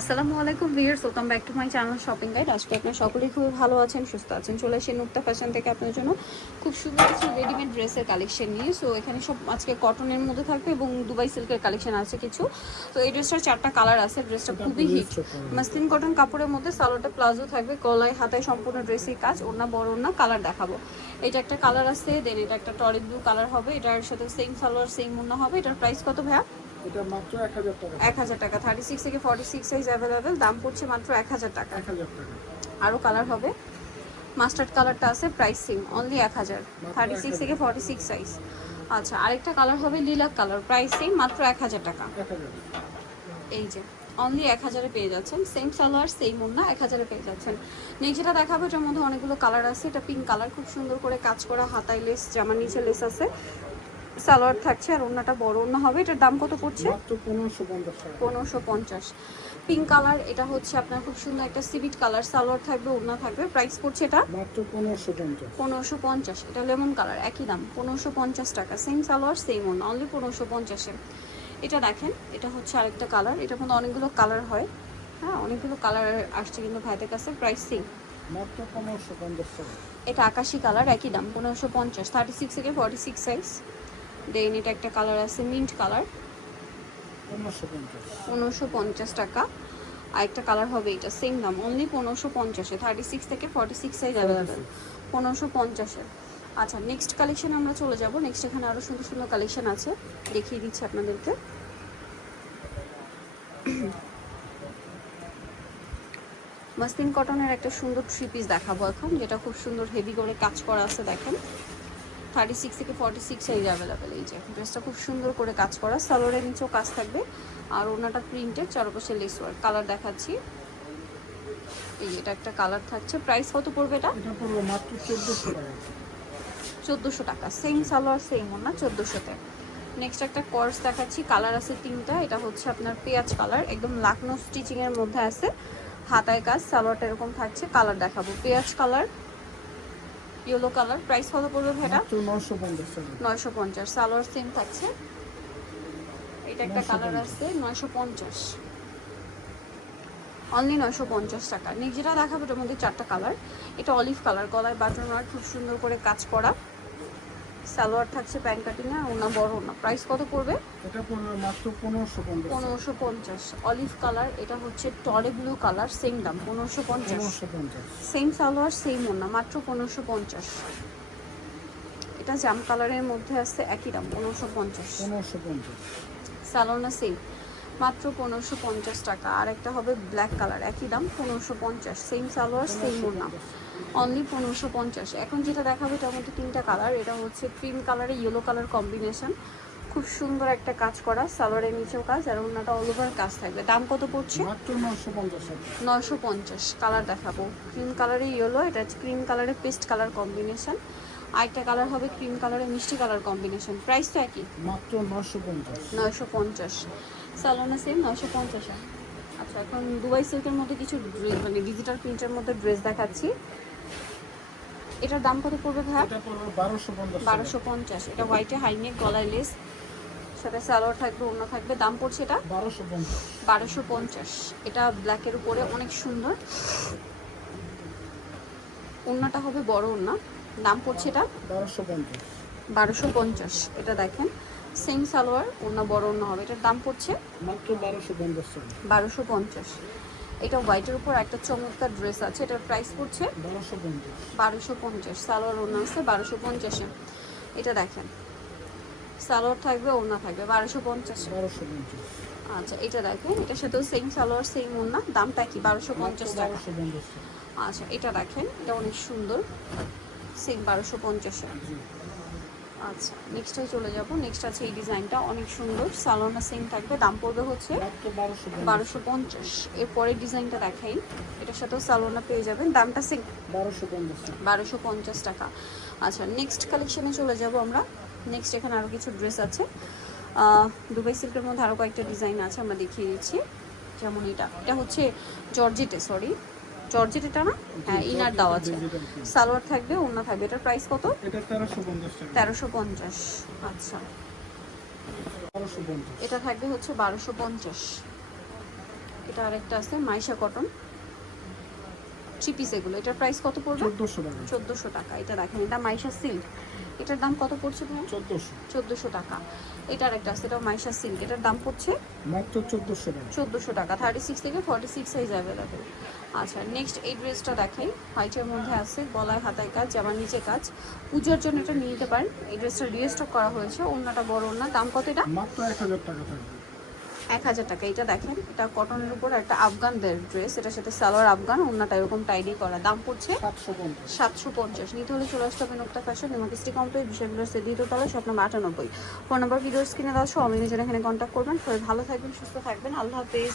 আসসালামু আলাইকুম viewers, welcome back to my channel shopping guide. আজকে আপনারা সকলেই খুব ভালো আছেন, সুস্থ আছেন। চলে আসি নুক্তা ফ্যাশন থেকে আপনার জন্য খুব সুন্দর কিছু রেডিমেড ড্রেসের কালেকশন নিয়ে। সো এখানে সব আজকে কটনের মধ্যে থাকবে এবং দুবাই সিল্কের কালেকশন আছে কিছু। তো এই ড্রেসটার 4টা কালার আছে। ড্রেসটা খুবই হিট, মাসলিন কটন কাপড়ের মধ্যে। সালোয়ারটা প্লাজো থাকবে, গলায় হাতায় সম্পূর্ণ ড্রেসের কাজ, ওড়না বড় ওড়না। কালার দেখাবো। এটা একটা কালার আছে, দেন এটা একটা টরি ব্লু কালার হবে। এটার সাথে সেম সালোয়ার সেম ওড়না হবে। এটার প্রাইস কত ভাইয়া? এটা মাত্র 1000 টাকা। 1000 টাকা। 36 থেকে 46 সাইজ অ্যাভেলেবেল। দাম পড়ছে মাত্র 1000 টাকা। 1000 টাকা। আরও কালার হবে। মাস্টার্ড কালারটা আছে, প্রাইস সেম, অনলি 1000। 36 থেকে 46 সাইজ। আচ্ছা, আরেকটা কালার হবে লিলাক কালার, প্রাইস সেম, মাত্র 1000 টাকা। 1000 এই যে অনলি 1000-এ পেয়ে যাচ্ছেন। সেম সালোয়ার সেম ওড়না, 1000-এ পেয়ে যাচ্ছেন। নিচেটা দেখাবো, এটার মধ্যে অনেকগুলো কালার আছে। এটা পিঙ্ক কালার, খুব সুন্দর করে কাজ করা, হাতায় লেস, জামার নিচে লেস আছে। সালোয়ার থাকছে আর ওড়নাটা বড় ওড়না হবে। এটার দাম কত পড়ছে? মাত্র 1550 টাকা। 1550। পিঙ্ক কালার, এটা হচ্ছে আপনার খুব সুন্দর একটা সিভিট কালার, সালোয়ার থাকবে ওড়না থাকবে। প্রাইস পড়ছে এটা মাত্র 1550। 1550। এটা লেমন কালার, একই দাম 1550 টাকা। সেম সালোয়ার সেম ওড়না, অনলি 1550-এ। এটা দেখেন, এটা হচ্ছে আরেকটা কালার। এটার মধ্যে অনেকগুলো কালার হয়, হ্যাঁ অনেকগুলো কালার আসছে কিন্তু ভাইদের কাছে। প্রাইস সেম, মাত্র 1550 টাকা। এটা আকাশি কালার, একই দাম 1550। 36 থেকে 46 সাইজ। দেন এটা একটা কালার আছে মিন্ট কালার, 1550। 1550 টাকা। আরেকটা কালার হবে, এটা সেম দাম, অনলি 1550-এ। 36 থেকে 46 সাইজ অ্যাভেলেবেল, 1550-এ। আচ্ছা, নেক্সট কালেকশনে আমরা চলে যাব। নেক্সট এখানে আরও সুন্দর সুন্দর কালেকশন আছে, দেখিয়ে দিচ্ছি আপনাদেরকে। মাসলিন কটনের একটা সুন্দর থ্রি পিস দেখাবো এখন, যেটা খুব সুন্দর হেভি করে কাজ করা আছে। দেখেন 36 থেকে 46 সাইজ অ্যাভেলেবেল। এই যে ড্রেসটা খুব সুন্দর করে কাজ করা, সালোয়ারের নিচেও কাজ থাকবে আর ওনাটা প্রিন্টেড, চারপাশে লেস ওয়ার্ক। কালার দেখাচ্ছি, এই এটা একটা কালার থাকছে। প্রাইস কত পড়বে এটা? এটা পড়বে মাত্র 1400 টাকা। 1400 টাকা। সেম সালোয়ার সেম ওনা, 1400-তে। নেক্সট একটা কর্স দেখাচ্ছি, কালার আছে 3টা। এটা হচ্ছে আপনার পেঁয়াজ কালার, একদম লাকনো স্টিচিংয়ের মধ্যে আছে, হাতায় কাজ, সালোয়ারটা এরকম থাকছে। কালার দেখাবো, পেঁয়াজ কালার, ইয়েলো কালার। প্রাইস কত পড়বে এটা? মাত্র 950 টাকা। 950। সালোয়ার সেম থাকছে। এটা একটা কালার আছে 950, অনলি 950 টাকা। নিজেরা দেখাবো, এটার মধ্যে 4টা কালার। এটা অলিভ কালার, গলায় বাটন ওয়ার্ক, খুব সুন্দর করে কাজ করা। সালোয়ার থাকছে প্যান্ট কাটিং আর ওনা বড় ওনা। প্রাইস কত পড়বে? এটা পড়বে মাত্র 1550। 1550। অলিভ কালার, এটা হচ্ছে টরে ব্লু কালার, সেম দাম 1550। 1550। সেম সালোয়ার সেম ওনা, মাত্র 1550। এটা জাম কালারের মধ্যে আছে, একই দাম 1550। 1550। সালোনা সেম, মাত্র 1550 টাকা। আর একটা হবে ব্ল্যাক কালার, একই দাম 1550। সেম সালোয়ার সেম ওড়না, অনলি 1550। এখন যেটা দেখাবো, এটার মধ্যে 3টা কালার। এটা হচ্ছে ক্রিম কালারে ইয়েলো কালার কম্বিনেশন, খুব সুন্দর একটা কাজ করা, সালোয়ারের নিচেও কাজ আর ওড়নাটা অল ওভার কাজ থাকবে। দাম কত পড়ছে? মাত্র 950 টাকা। 950। কালার দেখাবো, ক্রিম কালারে ইয়েলো, এটা ক্রিম কালারে পেস্ট কালার কম্বিনেশন। আরেকটা কালার হবে ক্রিম কালারে মিষ্টি কালার কম্বিনেশন। প্রাইস তো একই, মাত্র 950। 950। সালোনা সেম 950। আচ্ছা, এখন দুবাই সিল্কের মধ্যে কিছু মানে ডিজিটাল প্রিন্টের মধ্যে ড্রেস দেখাচ্ছি। এটার দাম কত পড়বে ভাই? এটা পড়বে 1250 টাকা। 1250। এটা হোয়াইটে হাইনেক, গলায় লেস, সাথে সালোয়ার থাকবে, অন্য থাকবে। দাম পড়ছে এটা 1250। 1250। এটা ব্ল্যাকের উপরে অনেক সুন্দর, ওড়নাটা হবে বড় ওড়না। দাম পড়ছে এটা 1250। 1250। এটা দেখেন সেম সালোয়ার, ওড়না বড় ওড়না হবে। এটার দাম পড়ছে মাত্র 1250 টাকা। 1250। এটা হোয়াইটের উপর একটা চমৎকার ড্রেস আছে, এটার প্রাইস পড়ছে 1250। 1250। সালোয়ার ওড়না আছে 1250-এ। এটা দেখেন, সালোয়ার থাকবে ওড়না থাকবে 1250। 1250। আচ্ছা, এটা দেখেন, এটার সাথেও সেম সালোয়ার সেম ওড়না, দামটা কি? 1250 টাকা। 1250 টাকা। আচ্ছা, এটা দেখেন, এটা অনেক সুন্দর, সেম 1250-এ। জি। আচ্ছা, নেক্সটে চলে যাব। নেক্সট আছে এই ডিজাইনটা, অনেক সুন্দর, সালোয়ারটা সেম থাকবে, দাম পড়বে হচ্ছে মাত্র 1250। 1250। এরপরের ডিজাইনটা দেখাই, এটার সাথেও সালোয়ারটা পেয়ে যাবেন, দামটা সেম 1250 টাকা। 1250 টাকা। আচ্ছা, নেক্সট কালেকশনে চলে যাব আমরা। নেক্সট এখানে আরও কিছু ড্রেস আছে, দুবাই সিল্কের মধ্যে আরও কয়েকটা ডিজাইন আছে, আমরা দেখিয়ে দিচ্ছি। যেমন এটা হচ্ছে জর্জেটে, সরি জর্জেট, এটা না? হ্যাঁ, ইনার দাও আছে, সালোয়ার থাকবে, ওড়না থাকবে। এটার প্রাইস কত? এটা 1350 টাকা। 1350। আচ্ছা, 1250। এটা থাকবে হচ্ছে 1250। এটা আরেকটা আছে মাইশা কটন, 3 পিস এগুলো। এটার প্রাইস কত পড়বে? 1400 টাকা। 1400 টাকা। এটা দেখেন, এটা মাইশা সিল্ক, এটার দাম কত পড়ছে ভাই? 1400। 1400 টাকা। এটা আরেকটা আছে, এটা মাইশা সিল্ক, এটার দাম পড়ছে মাত্র 1400 টাকা। 1400 টাকা। 36 থেকে 46 সাইজ অ্যাভেলেবেল। আচ্ছা, নেক্সট এই ড্রেসটা দেখাই। হোয়াইটের মধ্যে আছে, গলায় হাতায় কাজ, জামার নিচে কাজ। পূজার জন্য এটা নিয়ে নিতে পারেন। এই ড্রেসটা রিস্টক করা হয়েছে, ওড়নাটা বড় ওড়না। দাম কত এটা? মাত্র 1000 টাকা থাকবে। 1000 টাকা। এটা দেখেন, এটা কটনের উপর একটা আফগানদের ড্রেস, এটার সাথে সালোয়ার আফগান, ওড়নাটা এরকম টাইডি করা। দাম পড়ছে 750। 750। নিতে হলে চলে আসতে হবে নুক্তা ফ্যাশন, নিমাকিস্টি কমপ্লেক্স, বিষয়গুলোর দ্বিতীয় তলায়, shop number 98। Phone number videos কিনে দেওয়া সব আমি নিজের এখানে কন্ট্যাক্ট করবেন। সবাই ভালো থাকবেন, সুস্থ থাকবেন, আল্লাহ হাফেজ।